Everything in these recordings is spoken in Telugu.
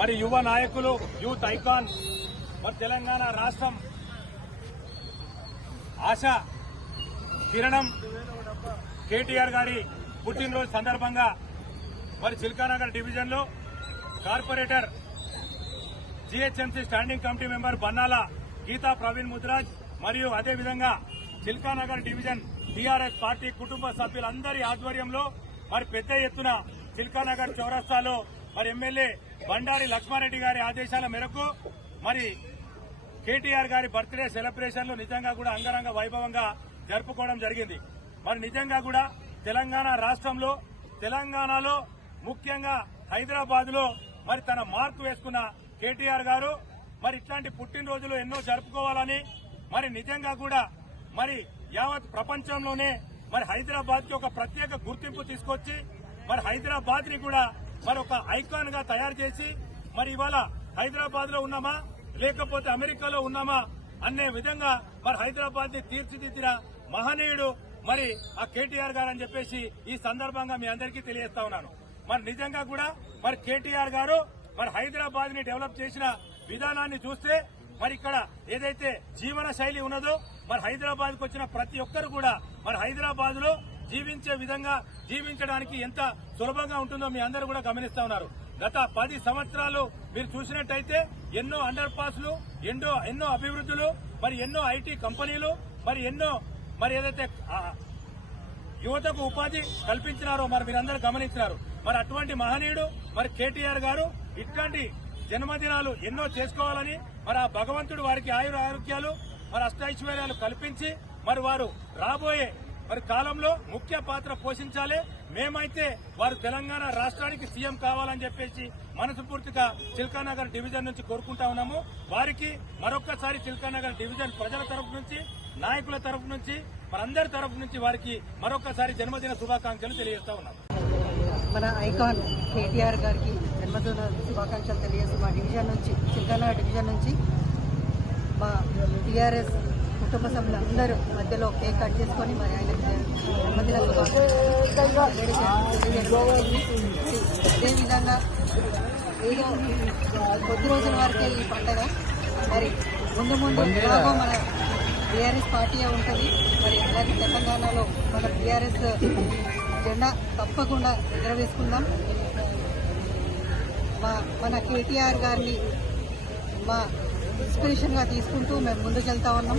మరి యువ నాయకులు యూత్ ఐకాన్ మరి తెలంగాణ రాష్ట్రం ఆశ కిరణం కేటీఆర్ గారి పుట్టినరోజు సందర్భంగా మరి చిల్కానగర్ డివిజన్లో corporator GHMC standing committee member Bannala Geetha Praveen Mudiraj మరియు అదేవిధంగా చిల్కానగర్ డివిజన్ టీఆర్ఎస్ పార్టీ కుటుంబ సభ్యులందరి ఆధ్వర్యంలో మరి పెద్ద ఎత్తున చిల్కానగర్ చౌరస్తాలో మరి ఎమ్మెల్యే బండారి లక్ష్మారెడ్డి గారి ఆదేశాల మేరకు మరి కేటీఆర్ గారి బర్త్డే సెలబ్రేషన్లు నిజంగా కూడా అంగరంగ వైభవంగా జరుపుకోవడం జరిగింది. మరి నిజంగా కూడా తెలంగాణ రాష్ట్రంలో తెలంగాణలో ముఖ్యంగా హైదరాబాద్లో మరి తన మార్కు వేసుకున్న కేటీఆర్ గారు మరి ఇట్లాంటి పుట్టినరోజులు ఎన్నో జరుపుకోవాలని మరి నిజంగా కూడా మరి యావత్ ప్రపంచంలోనే మరి హైదరాబాద్కి ఒక ప్రత్యేక గుర్తింపు తీసుకొచ్చి మరి హైదరాబాద్ని కూడా మరి ఒక ఐకాన్గా తయారు చేసి మరి ఇవాళ హైదరాబాద్లో ఉన్నామా? లేకపోతే అమెరికాలో ఉన్నామా? అనే విధంగా మరి హైదరాబాద్ని తీర్చిదిద్దిన మహనీయుడు మరి ఆ కేటీఆర్ గారు అని చెప్పేసి ఈ సందర్భంగా మీ అందరికీ తెలియజేస్తా ఉన్నాను. మరి నిజంగా కూడా మరి కేటీఆర్ గారు మరి హైదరాబాద్ని డెవలప్ చేసిన విధానాన్ని చూస్తే మరి ఇక్కడ ఏదైతే జీవన శైలి ఉన్నదో మరి హైదరాబాద్కు వచ్చిన ప్రతి ఒక్కరు కూడా మరి హైదరాబాద్లో జీవించే విధంగా జీవించడానికి ఎంత సులభంగా ఉంటుందో మీ అందరూ కూడా గమనిస్తా ఉన్నారు. గత పది సంవత్సరాలు మీరు చూసినట్టయితే ఎన్నో అండర్ పాస్లు ఎన్నో ఎన్నో అభివృద్ధులు మరి ఎన్నో ఐటీ కంపెనీలు మరి ఎన్నో మరి ఏదైతే యువతకు ఉపాధి కల్పించినారో మరి మీరందరూ గమనించినారు. మరి అటువంటి మహనీయుడు మరి కేటీఆర్ గారు ఇట్లాంటి జన్మదినాలు ఎన్నో చేసుకోవాలని మరి ఆ భగవంతుడు వారికి ఆయుర ఆరోగ్యాలు మరి అష్టైశ్వర్యాలు కల్పించి మరి వారు రాబోయే మరి కాలంలో ముఖ్య పాత్ర పోషించాలి. మేమైతే వారు తెలంగాణ రాష్ట్రానికి సీఎం కావాలని చెప్పేసి మనస్ఫూర్తిగా చిల్కానగర్ డివిజన్ నుంచి కోరుకుంటా ఉన్నాము. వారికి మరొక్కసారి చిల్కానగర్ డివిజన్ ప్రజల తరపు నుంచి నాయకుల తరపు నుంచి మనందరి తరపు నుంచి వారికి మరొకసారి జన్మదిన శుభాకాంక్షలు తెలియజేస్తా ఉన్నాం మన ఐకాన్ కేటీఆర్ గారికి జన్మదిన శుభాకాంక్షలు తెలియజేస్తూ మా డివిజన్ నుంచి చిల్కానగర్ డివిజన్ నుంచి మా టీఆర్ఎస్ కుటుంబ సభ్యులందరూ మధ్యలో కేక్ కట్ చేసుకొని మరి శుభాకాంక్షలు తెలియజేస్తుంది. అదేవిధంగా ఏదో కొద్ది రోజుల వరకే ఈ పండగ. మరి ముందు ముందు ఎలాగో మన టీఆర్ఎస్ పార్టీ ఉంటుంది? మరి అలాగే తెలంగాణలో మన టీఆర్ఎస్ జెండా తప్పకుండా ఎగరవేసుకుందాం. మా మన కేటీఆర్ గారిని మా ఇన్స్పిరేషన్గా తీసుకుంటూ మేము ముందుకెళ్తా ఉన్నాం.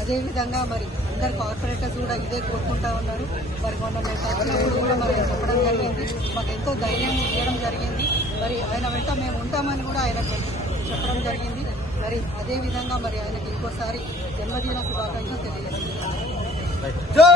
అదేవిధంగా మరి అందరు కార్పొరేటర్స్ కూడా ఇదే కోరుకుంటా ఉన్నారు. మరి మొన్న మేము కలిసినప్పుడు కూడా మరి చెప్పడం జరిగింది. మాకు ఎంతో ధైర్యం ఇవ్వడం జరిగింది. మరి ఆయన వెంట మేము ఉంటామని కూడా ఆయన చెప్పడం జరిగింది. మరి అదేవిధంగా మరి ఆయనకి ఇంకోసారి జన్మదిన శుభాకాంక్షలు తెలియజేస్తున్నాం.